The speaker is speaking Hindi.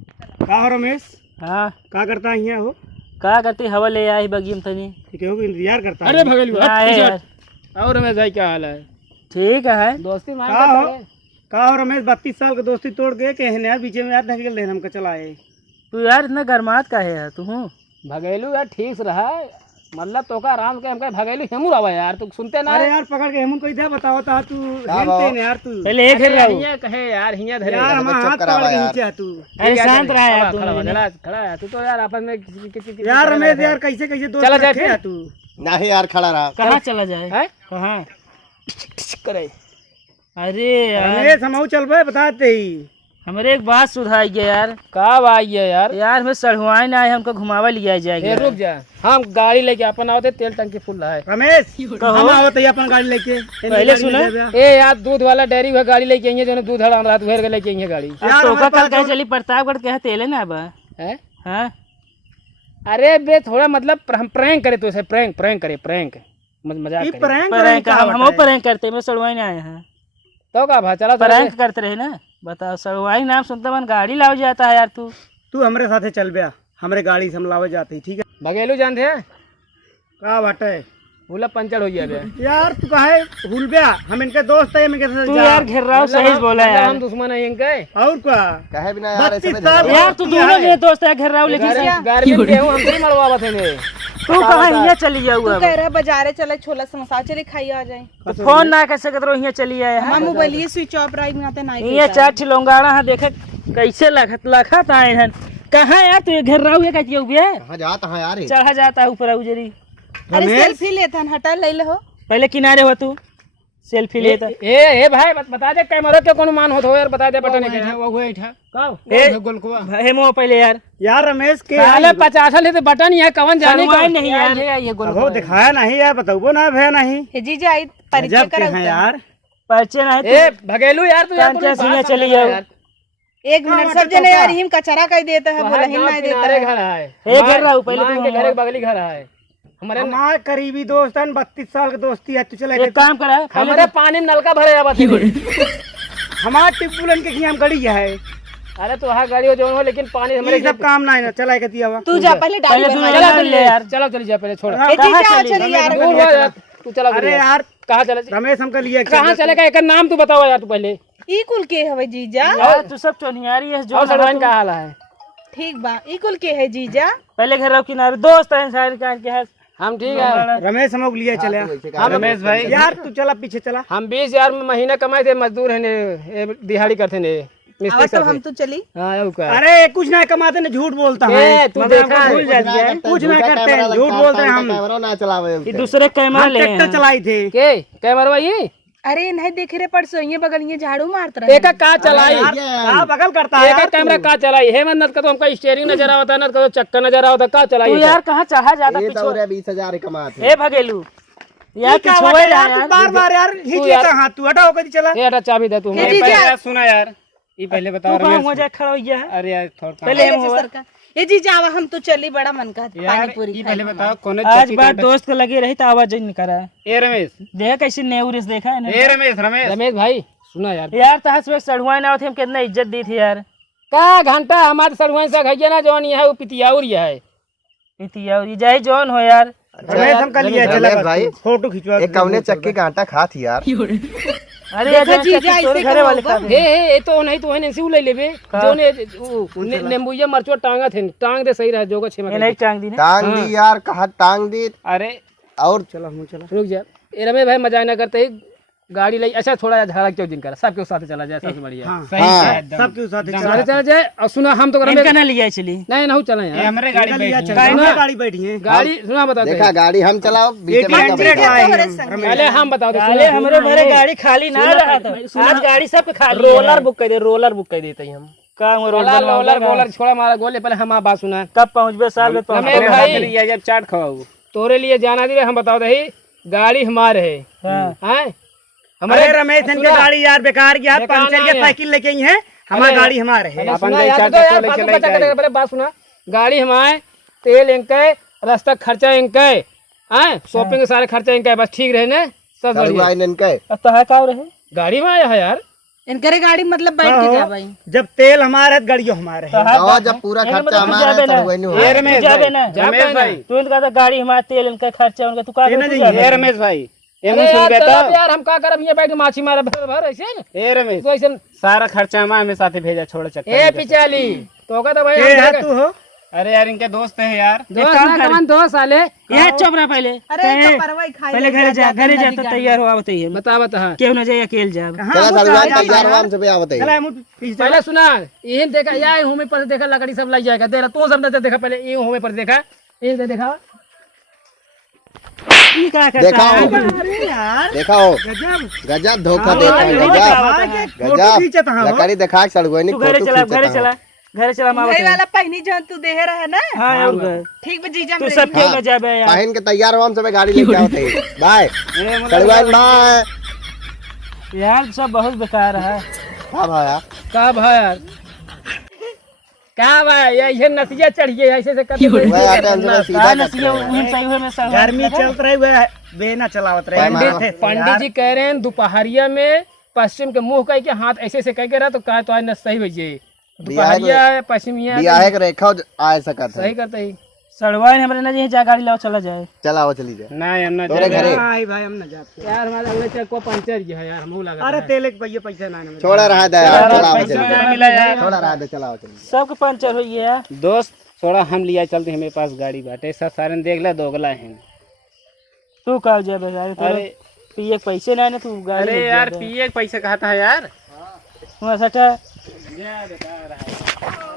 का हो रमेश? हाँ का करता है यहाँ हो? का करती हवा ले आई बगी में तनी। ठीक है, हो इंतजार करता अरे है। भगल ना है यार। और रमेश भाई क्या हाल है? ठीक है। दोस्ती मान का के हो? चले। का हो रमेश? 32 साल की दोस्ती तोड़ के कहने यार बीच में यार निकल रहे हमका चलाए। तू यार इतना गरमात का है तू? भगेलू यार ठीक से रहा, मतलब तो का आराम के हमका भगेलू हमू रहा यार, तू सुनते ना? अरे यार पकड़ के हम कोई था बताओ था तू हेलते न यार तू। पहले एक अरे रहा हियां कहे यार, हियां धरे यार हम हाथ पकड़ के नीचे आ तू। अरे शांत रहा यार तू। खड़ा है तू तो यार आपस में यार रमेश यार कैसे कैसे दोस्त चला जाए रखे है फिर। तू। नहीं यार खड़ा रहा। कहाँ चला जाए? हैं? कहाँ? करे अरे यार रमेश हम चल भाई बताते ही। हमारे एक बात सुधाई गया यार। कब आई है यार? यार हमें सड़हुआई ना है, हमको घुमावा लिया जाएगा। ए, रुक जा, हम गाड़ी लेके अपन आओ, तेल टंकी फुल रहा है। रमेश कहो। हम आवत है अपन गाड़ी लेके। पहले सुनो। ए यार दूध वाला डेयरी हुआ गाड़ी लेके आइए, जो दूध हड़ा रात भर के लेके आइए गाड़ी। अब तो का कल कहे चली प्रतापगढ़ के तेले ना अब। हैं? हाँ अरे बे थोड़ा मतलब हम प्रैंक करे, तो इसे प्रैंक करे, प्रैंक मजाक ये करे। प्रैंक हम प्रैंक करते हैं, सड़ुआई ना आए हैं। तो का भा चला प्रैंक करते रहे ना। बताओ सड़ुआई नाम सुनते मन गाड़ी लाओ जाता है यार तू। तू हमरे साथे चल बया, हमरे गाड़ी से हम लावे जाते ठीक है। भगेलू जानते हैं का बाटे बोला पंचर हो गया बे। यार तू काहे भूल गया? हम इनके दोस्त है, हम इनके साथ तू जा। यार घेर रहा हूँ, सही बोला मतलब यार। हम दुश्मन है इनके। और क्या कहे बिना यार ऐसे 32 साल यार तू दोनों मेरे दोस्त है, घेर रहा हूँ लेकिन गाड़ी में गेहूं हमसे मरवावत है। तू कहाँ यहाँ चली जाऊ? तू कह रहा बाजारे चले छोला समोसा चले खाई आ जाए। तो फोन ना कर सकत रहो, यहाँ चली आए हम मोबाइल स्विच ऑफ रही में आते नहीं यहाँ चार ठिलोंगाड़ा है, देखे कैसे लखत आए हैं। कहाँ यार तू घेर रहा हूँ कहती हो कहाँ जाता है यार? चढ़ा जाता है ऊपर उजरी। अरे सेल्फी लेता हटा ले लो। पहले किनारे हो तू, सेल्फी लेता। ए भाई बता दे कैमरा के कौन मान होत हो यार, बता दे बटन हे मो पहले यार। यार रमेश के पहले 50 ले बटन ये कवन जाने सड़ुआई नहीं यार। वो दिखाया नहीं यार, बताओ ना भैया नहीं। हे जीजा आई परिचय गजब के करा हैं यार। परिचय ना है ए भगेलू यार तू यार सुनिए चली जाओ। एक मिनट सब जने यार हिम कचरा कह देता है, बोला हिम नहीं देता है। घर है हे घेर रहा हूँ पहले के घर के बगली घर है हमारे। हमारे करीबी दोस्त है, 32 साल की दोस्ती है। तू चला एक काम करा हमारे पानी में नलका भरे जावा थे। हमारा टिप्पू के खिया हम गड़ी है। अरे तो वहाँ गाड़ी हो जो हो, लेकिन पानी हमारे ये सब काम ना है ना, चला के दिया हुआ। तू जा पहले डाली पहले तू बनवा चला ले। ले यार। चलो चली जा पहले छोड़। हे जीजा चल यार। दूर हुआ यार, तू चला। अरे यार कहाँ चले? रमेश हमका लिया कहाँ चलेगा? एक नाम तू बताओ यार तू पहले। ई कुल के हवे जीजा? यार तू सब चोनियारी है जो और सड़वाइन का हाल है? ठीक बा, ई कुल के है जीजा? पहले घेर रहा हूँ किनारे, दोस्त है सारे कान के है। हम ठीक है। रमेश हम लोग लिए चले। हम रमेश भाई यार तू चला पीछे चला। हम 20,000 में महीना कमाए थे, मजदूर है ने, दिहाड़ी करते ने, मिस्त्री आवाज तो हम करते। तो चली। हाँ वो क्या? अरे कुछ ना कमाते ना, झूठ बोलता है। ए, तू देखा है? भूल जाती है, कुछ ना करते हैं, झूठ बोलते हैं हम। कैमरा ना चलावे। ये दूसरे कैमरा हम ले ट्रैक्टर चलाई थे। के कैमरा ये अरे नहीं देख रहे परसों ये बगल ये झाड़ू मारत रहे। एक का चलाई, हाँ बगल करता है एक यार कैमरा का चलाई है। मत का तो हमका स्टीयरिंग नजर आवता, न तो चक्का नजर आवता। का तू चलाई यार कहाँ चढ़ा जाता ये पीछे? तो 20,000 कमाते। हे भगेलू यार ये क्या पीछे बात है रहा यार? तू यार। बार बार यार हिच लेता हाथ, तू हटाओ कभी चला। ये हटा चाबी दे तू। हे जीजा सुना यार, ये पहले तू कहाँ हो जाए खड़ा हो गया है? अरे यार थोड़ा पहले हम हुआ। सरकार ये जीजा आवा हम तो चली, बड़ा मन का पानी पूरी खाई। बताओ कौन आज बात दोस्त को लगी रही तो आवाज नहीं करा। ए रमेश, देखा कैसे नेवरिस देखा है ना? ए रमेश रमेश रमेश भाई सुना यार, यार तो हंस सड़ुआ ना होते हम कितना इज्जत दी थी यार। का घंटा हमारे सड़ुआ से खइया ना जौन ये है वो पितियाउर ये है। इतिया और जाई जौन हो यार। रमेश हमका लिया चला रमेश भाई, फोटो खिंचवा। एक कवने चक्की का आटा खा थी यार। अरे यार देखो जीजा तोरे ऐसे घरे वाले कहो खा ए तो नहीं तो है सी ले लेबे जोने नींबूया मरचो टांगा थे, टांग दे सही रहा जोगा छे ये में। नहीं टांग दी ना। टांग दी यार, कहा टांग दी। अरे और चला हम चला। रुक जा ए रमेश भाई, मजा ना करते ही गाड़ी ले। अच्छा थोड़ा झगड़ा क्यों दिन करा, सबके साथ चला जाए, सबसे बढ़िया। हाँ हाँ। सबके साथ चला चला जाए। और सुना हम तो रमेश इनका ना लिया चली। नहीं ना चला यार हमारे गाड़ी गाड़ी बैठी है। गाड़ी सुना बताते देखा गाड़ी हम चलाओ, बीच में एटीएम बैठा। आए हैं। पहले हम बताओ अरे हमारे भरे गाड़ी खाली ना रहा था, आज गाड़ी सब खाली। रोलर बुक कर दे, रोलर बुक कर देते हम। काम रोलर रोलर रोलर छोड़ा मारा गोले। पहले हम बात सुना, कब पहुंचबे साल में रमेश भाई जब चाट खवाऊ तोरे लिए जाना दे। हम बताओ दही गाड़ी हमारे है, हैं हमारे रमेश इनके गाड़ी यार बेकार की, यार पंचर के साइकिल लेके आई है। हमारी गाड़ी हमारे है। पहले बात सुना, गाड़ी हमारे, तेल इनके, रास्ता खर्चा इनके, हैं शॉपिंग के सारे खर्चा इनके, बस ठीक रहे ना सब बढ़िया। इनके अब तो है का रहे गाड़ी में आया है यार। इनकरे गाड़ी मतलब बैठ के क्या भाई? जब तेल हमारा है गाड़ियों हमारे है। और जब पूरा खर्चा हमारा है तो वही नहीं ए होगा। रमेश जाबे ना रमेश भाई तू इनका तो गाड़ी हमारा तेल इनका खर्चा उनका तू का ए रमेश भाई अरे यार चलो यार हम का करब ये बैठ के माछी मारे भर भर ऐसे न ए रमेश तो ऐसे सारा खर्चा हमें साथे भेजा छोड़ चक्कर ए पिचाली तो का तो भाई ये है तू हो अरे यार इनके दोस्त है यार दोस्त ना कौन दोस्त साले यहाँ चुप रहा पहले अरे तो परवाई खाई पहले घरे जा घरे जा तो तैयार हो बताइए बता बता क्यों ना जाए अकेले जा चला सालुआन तैयार हुआ हमसे भैया बताइए। चला हम पीछे पहले सुना यही देखा यार होमे पर देखा लकड़ी सब लग जाएगा तेरा तो सब देखा पहले ये होमे पर देखा ये देखा ये क्या करता देखा है हो अरे यार देखा हो गजब गजब धोखा देता है फोटो गजब खींचता हूँ लकड़ी दिखा सालुआन तू घरे चला घरे चला घरे चला माँ भाई वाला पहनी जो तू देह रहा ना हाँ और घर ठीक बा जीजा तू मेरे सब क्यों ना जाबे यार पहन के तैयार हुआ हमसे गाड़ी लेके आओ थे बाय सालुआन बाय। यार सब बहुत बेकार है हाँ भाया का भाई यार का भाई ये नतीजा चढ़िए ऐसे से करते वही आते हैं हमसे सीधा कहा ना करते सीधे हैं। उहिम सही हुए में सब गर्मी चलत रही हुए बेना चलावत रहे पंडित जी कह रहे हैं दोपहरिया में पश्चिम के मुंह कह के हाथ ऐसे से कह के रहा तो कहा तो आज न सही भैया दोपहरिया पश्चिमिया बियाह के रेखा आ सकता है। सही करते ही सड़वाइन हमारे ना जी जा गाड़ी लाओ चला जाए चला वो चली जाए ना यार ना तोरे घरे भाई भाई हम न जाते यार हमारा अगले चेक को पंचर ही है यार हमहू लगा अरे तेल के भैया पैसे ना मिले। छोड़ा रहा था यार चला वो चली ना जाए मिला यार छोड़ा रहा था चला वो चली सबके पंचर हो गया दोस्त थोड़ा हम लिया चलते हमें पास गाड़ी बाटे सब सारे देख ला दोगला है तू कहा जाबे यार तो अरे पिए के पैसे ना तू गाड़ी अरे यार पिए पैसे कहता है यार वहाँ सटा